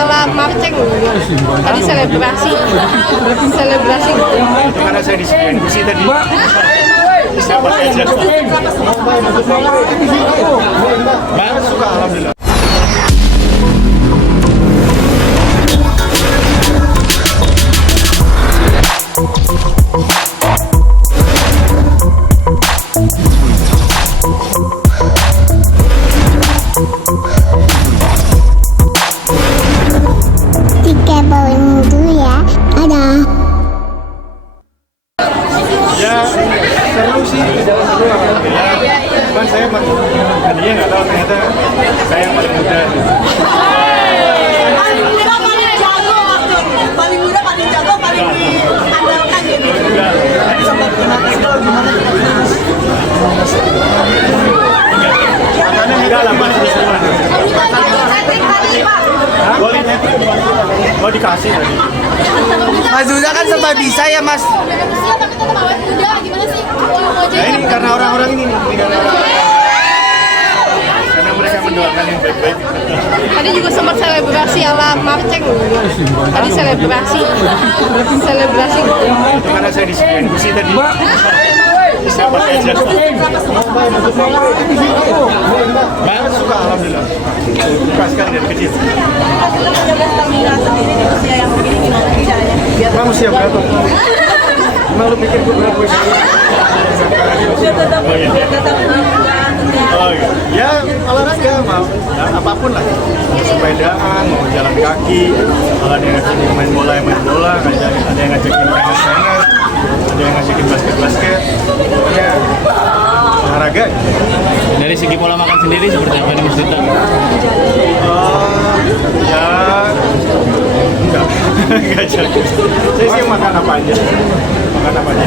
ala marching tadi selebrasi Itu karena saya disediain kursi tadi. Saya pakai aja. Mbak suka alhamdulillah. Tiga bawain dulu ya. Ada. Ya seru sih, seru alhamdulillah. Cuman saya tadinya nggak tahu ternyata saya yang paling muda. Paling muda, paling jago, paling diandalkan gitu. Makanya enggak lah mas, boleh mau dikasih tadi. Mas Zuza kan serba bisa ya Mas. Nah ini karena orang-orang ini nih, karena mereka mendoakan yang baik-baik. tadi juga sempat selebrasi ala marching tadi selebrasi Itu karena saya disediain kursi tadi. Saya pakai aja. Mbak suka alhamdulillah. Suka sekali dari kecil. Emang usia berapa? Emang lu pikir gue berapa usia? Oh iya. Ya olahraga mau apapun lah. Mau sepedaan, mau jalan kaki, ada yang ngajakin main bola, ada yang ngajakin tenis, ada yang ngajakin basket. Pokoknya olahraga. Dari segi pola makan sendiri seperti apa nih Mas Dita? Ya enggak jadi. Saya sih makan apa aja.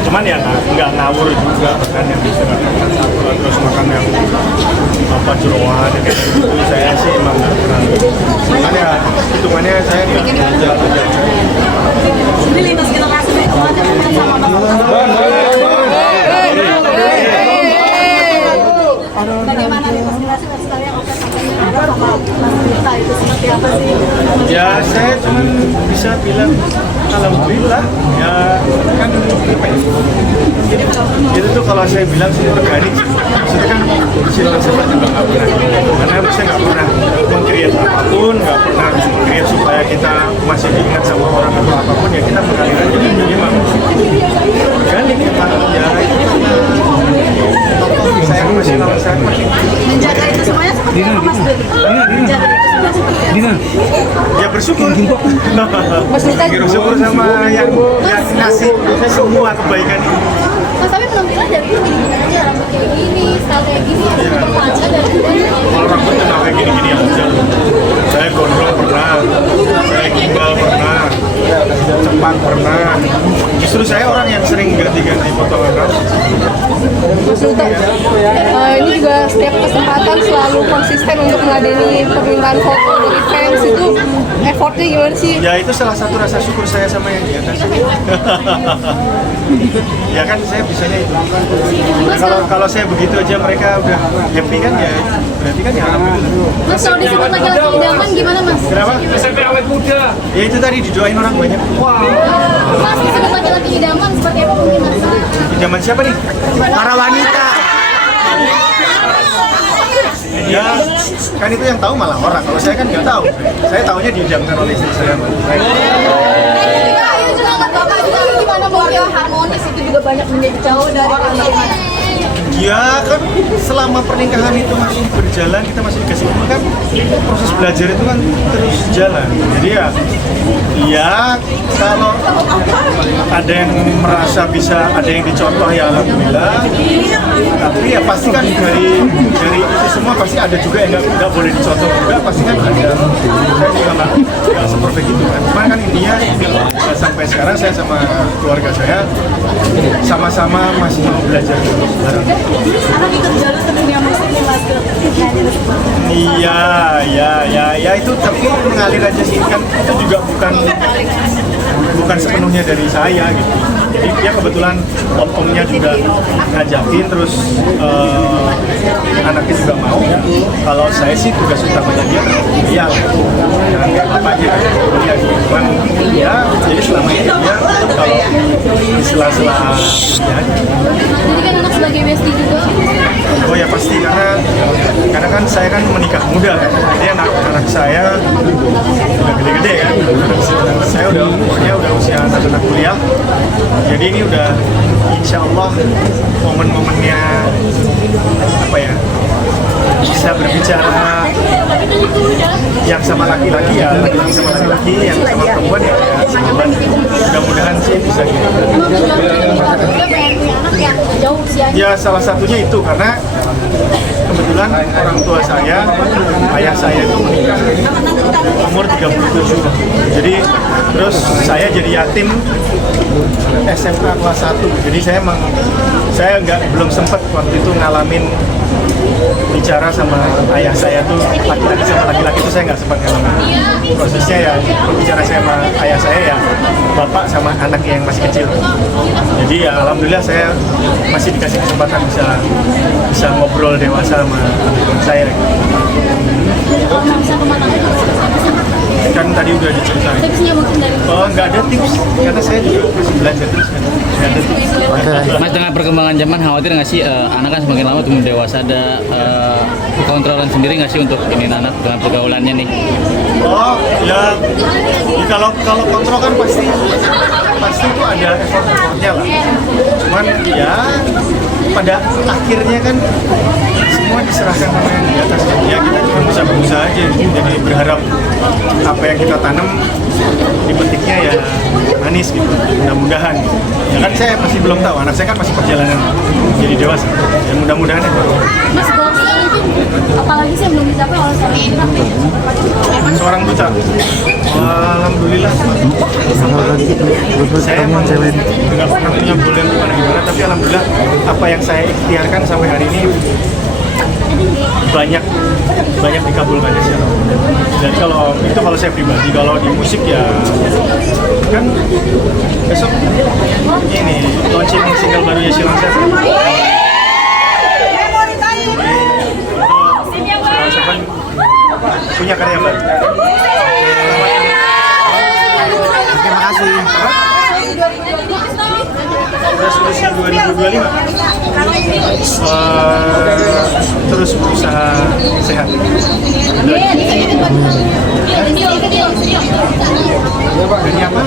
Cuman ya nggak ngawur juga, makan yang bisa makan satu terus makan yang apa jeroan kayak gitu. Saya sih emang nggak pernah. Makanya hitungannya saya nggak jalan. Ini lintas generasi itu aja sama bagaimana lintas generasi dan sekalian oke sama Mas Dita itu seperti apa sih? Ya saya cuma bisa bilang alhamdulillah ya kan apa ya? Itu tuh kalau saya bilang sih organik, maksudnya kan sifat juga nggak pernah, karena saya nggak pernah meng-create apapun, nggak pernah meng-create supaya kita masih diingat sama orang atau apapun, ya kita mengalir aja. Jadi memang organik emang ya itu karena saya masih lawan saya Menjaga itu semuanya seperti apa Mas Dita? Menjaga itu semua seperti apa? ya bersyukur bersyukur sama yang ngasih semua kebaikan ini. Mas tapi penampilan dari dulu gini-gini aja, rambut kayak gini, style kayak gini, apa aja dari dulu. Kalau rambut kenapa kayak gini-gini aja. Saya gondrong pernah, saya gimbal pernah, cepat pernah. Justru saya orang yang sering ganti-ganti potongan rambut. Mas Duta, ini juga setiap kesempatan selalu konsisten untuk meladeni permintaan foto dari fans, itu effortnya gimana sih? Ya itu salah satu rasa syukur saya sama yang di atas. Ya kan saya bisanya itu. Nah, kalau saya begitu aja mereka udah happy kan ya, berarti kan ya alhamdulillah. Mas kalau disebut laki-laki idaman gimana Mas? Kenapa? SMP awet muda. Ya itu tadi didoain orang banyak. Mas disebut laki-laki idaman seperti apa mungkin Mas? Di zaman siapa nih? Para wanita. Ya, kan itu yang tahu malah orang. Kalau saya kan nggak tahu. Saya tahunya diidamkan oleh istri saya. Itu juga kan Bapak juga gimana keluarga harmonis itu juga banyak menjadi jauh dari gimana? Ya kan selama pernikahan itu masih berjalan, kita masih dikasih umur kan, proses belajar itu kan terus jalan. Jadi ya kalau ada yang merasa bisa, ada yang dicontoh ya alhamdulillah. Tapi ya pasti kan dari itu semua pasti ada juga yang nggak boleh dicontoh juga, pasti kan ada. Saya juga nggak seperti itu kan. Cuman kan intinya sampai sekarang saya sama keluarga saya sama-sama masih mau belajar terus bareng. Anak ikut jalur ke dunia musik nih Mas Dita. Iya itu tapi mengalir aja sih kan, itu juga bukan sepenuhnya dari saya gitu. Jadi dia kebetulan omnya juga ngajakin, terus anaknya juga mau. Kalau saya sih tugas utamanya dia, iya jangan kayak apa aja. saya kan menikah muda kan, jadi anak saya udah gede-gede kan, saya udah usia anak kuliah, jadi ini udah insya Allah momen-momennya apa ya, bisa berbicara yang sama laki-laki ya, laki-laki sama laki-laki, yang sama perempuan ya, sejalan. Mudah-mudahan sih bisa gitu. Dia pengen punya anak yang jauh usianya. Ya salah satunya itu karena kebetulan orang tua saya, ayah saya itu menikah umur 37. Jadi terus saya jadi yatim SMA kelas 1. Jadi saya belum sempat waktu itu ngalamin bicara sama ayah saya tuh laki-laki sama laki-laki itu saya nggak sempat ngalamin. Prosesnya ya bicara saya sama ayah saya ya bapak sama anak yang masih kecil. Jadi ya alhamdulillah saya masih dikasih kesempatan bisa ngobrol dewasa sama anak saya. Bisa kematangan itu Kan tadi udah diceritain. tipsnya mungkin dari Oh nggak ada tips karena saya juga masih belajar terus kan. Nggak ada tips. Mas, dengan perkembangan zaman khawatir nggak sih anak kan semakin lama tumbuh dewasa, ada kontrolan sendiri nggak sih untuk ini anak dengan pergaulannya nih? Oh ya, kalau kontrol kan pasti itu ada effortnya lah. Cuman ya pada akhirnya kan semua diserahkan sama yang di atas. Ya kita cuma bisa berusaha aja. Jadi berharap apa yang kita tanam dipetiknya ya manis gitu. Mudah-mudahan. Ya kan saya masih belum tahu. Anak saya kan masih perjalanan jadi dewasa. Ya mudah-mudahan ya. Mas goalsnya itu apalagi sih yang belum dicapai oleh seorang anak? Seorang duta. Alhamdulillah. Saya emang nggak pernah punya goal yang gimana, tapi alhamdulillah apa yang saya ikhtiarkan sampai hari ini banyak dikabulkan ya. Dan kalau saya pribadi, kalau di musik ya kan besok ini launching single barunya Silang Seven. Silang Seven punya karya baru. Terima kasih. Resolusi 2025 terus berusaha sehat. Dan apa?